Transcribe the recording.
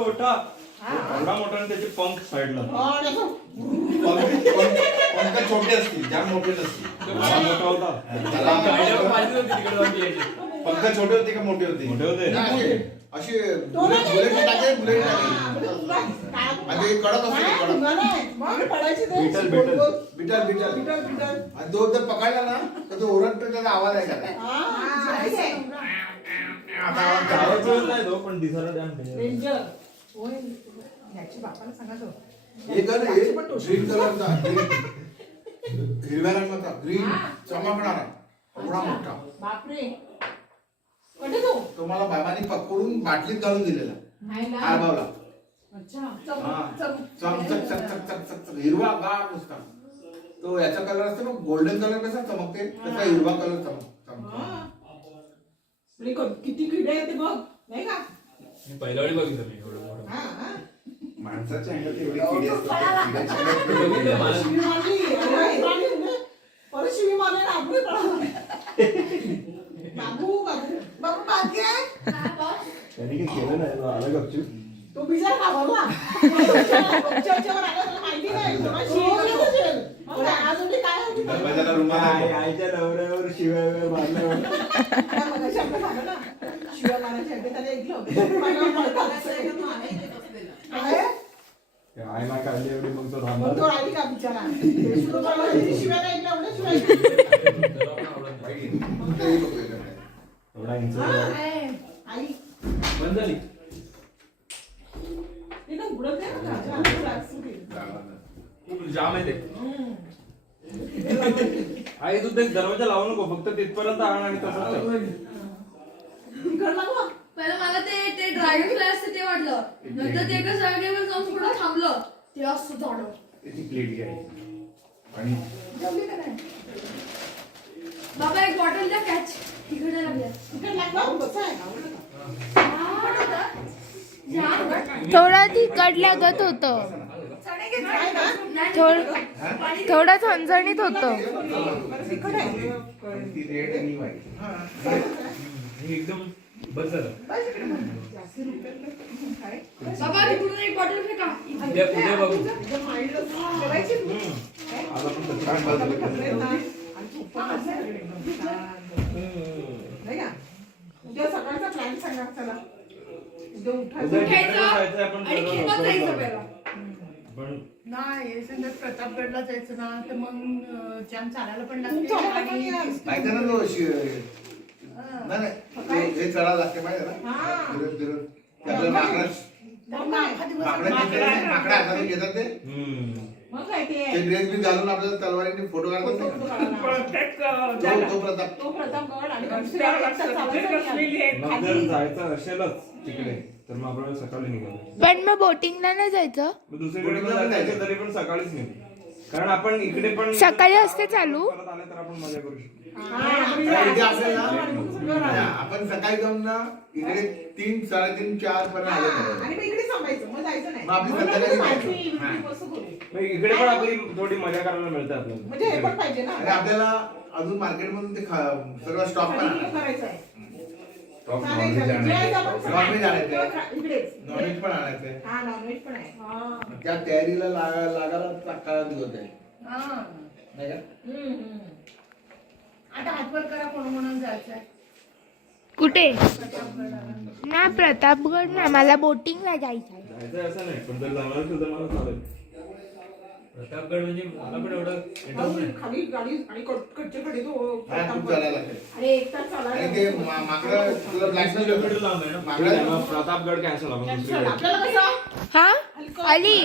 एवढा मोठा आणि त्याचे पंख साईडला पंख छोटे असतील जाम मोठे नसतील मोठा होता पंख छोटे होते का मोठे होते मोठे होते असे बुलेट टाके आणि कडक असते बिटल आणि तो जर पकडला ना तर तो ओरडतो त्याचा आवाज आहे का नाही तो पण दिसायला डॅम ग्रीन कलरचा हिरव्या रंगाचा ग्रीन चमकणारा एवढा मोठा बापरे तो मला बाबांनी पकडून बाटलीत घालून दिलेला आरबावला हिरवा गार नुसता तो याचा कलर असतो ना गोल्डन कलर कसा चमकते तसा हिरवा कलर चमकतो किती किडे येते बघ नाही का मी पहिल्या वेळी बघितलं मी एवढं मोठं. माणसाच्या अंगात एवढे किडे असतात परत शिवी मारले ना आपण बाबू बाबू बाकी आहे त्यांनी काही केलं नाही आला गपचूप तो बिचारा घाबरला माहिती नाही अजून काय होती दरवाजाला रुमाल आहे. आईच्या नवऱ्यावर शिवाय मारल्यावर शिवाय मारायची त्याला ऐकलं आई नाही काढली एवढी मग तो तो थांबला राहिली का बिचारा शिवाय नाही ऐकलं एवढं शिवाय कुठेही बघूया. एवढा इंच आई बंद झाली तिला उघडत नाही ना जाम आहे ते आई तू ते दरवाजा लावू नको फक्त तिथपर्यंत आण आणि तसंच पहिलं मला ते ड्रॅगन फ्लाय असते ते वाटलं नंतर ते एका जागेवर जाऊन पुढे थांबलं ते असं झाड त्याची प्लेट घ्यायची आणि जमली का नाही बाबा एक बॉटल द्या कॅच तिकडे लागल्या थोडं तिखट लागत होतं थोडं झणझणीत होतं ती रेड आणि व्हाईट एकदम बस झालं बाबा तिकडून एक बॉटल फेका उद्या बघू आला पण तसं छान बाजूला उद्या सकाळचा प्लॅन सांगा चला उद्या उद्या उठायचं तिकडे जायचं आपण आणि ठरवलं खेळत जायचं पहिला पण नाही समजा प्रतापगडला जायचं ना तर मग जाम चालायला पण लागते तुमचं आणि माहिती ना तो नाही हे चढावं लागते माहिती ना हा. फिरत फिरत ते आपलं माकडं हातातून घेतात ते मग काय ते ड्रेस बी घालून आपल्याला तलवारीने फोटो काढतात नाही का? तो प्रताप तो प्रतापगड आणि मग जर जायचं असेलच तिकडे तर मग आपण सकाळी निघालो पण मग बोटिंगला नाही जायचं मग दुसरीकडे पण जायचं तरी पण सकाळीच निघू कारण आपण इकडे पण सकाळी असते चालू परत आले तर आपण मजा करू शकतो इथे आपण सकाळी जाऊन ना इकडे 3, 3:30, 4 पर्यंत आलो पाहिजे. आणि मग इकडे थांबायचं मग जायचं नाही मग आपली म्हणून संध्याकाळी माझी जायचं. इकडे बसू करू. मग इकडे पण आपली थोडी मजा करायला मिळते आपल्याला म्हणजे हे पण पाहिजे ना आणि आपल्याला अजून मार्केटमधून ते सगळं स्टॉक पण खरेदी आणायचं. करायचं आहे स्टॉक चालेल, नॉनव्हेज चालेल. जे आहे ते आपण आणायचं नॉनव्हेज आणायचं इकडेच नॉनव्हेज पण आणायचं हा नॉनव्हेज पण आहे हा. त्या तयारीला लागायला काळा दिवस आहे हा. नाही का आता हातवर करा कोण म्हणून जायचंय कुठे ना प्रतापगड ना मला बोटिंगला जायचं आहे जायचं असं नाही पण जर जाणार असेल तर मला चालेल प्रतापगड म्हणजे मला पण एवढं इंटरेस्ट नाही खाली गाडी आणि कच्चे कडे तो हा, खूप चालायला लागते अरे एक तास चालायला आणि ते माकडं तुला ब्लॅकमेल किलोमीटर लांब आहे ना प्रतापगड कॅन्सल आपण Cancel. दुसरीकडे आपल्याला कसं हा आली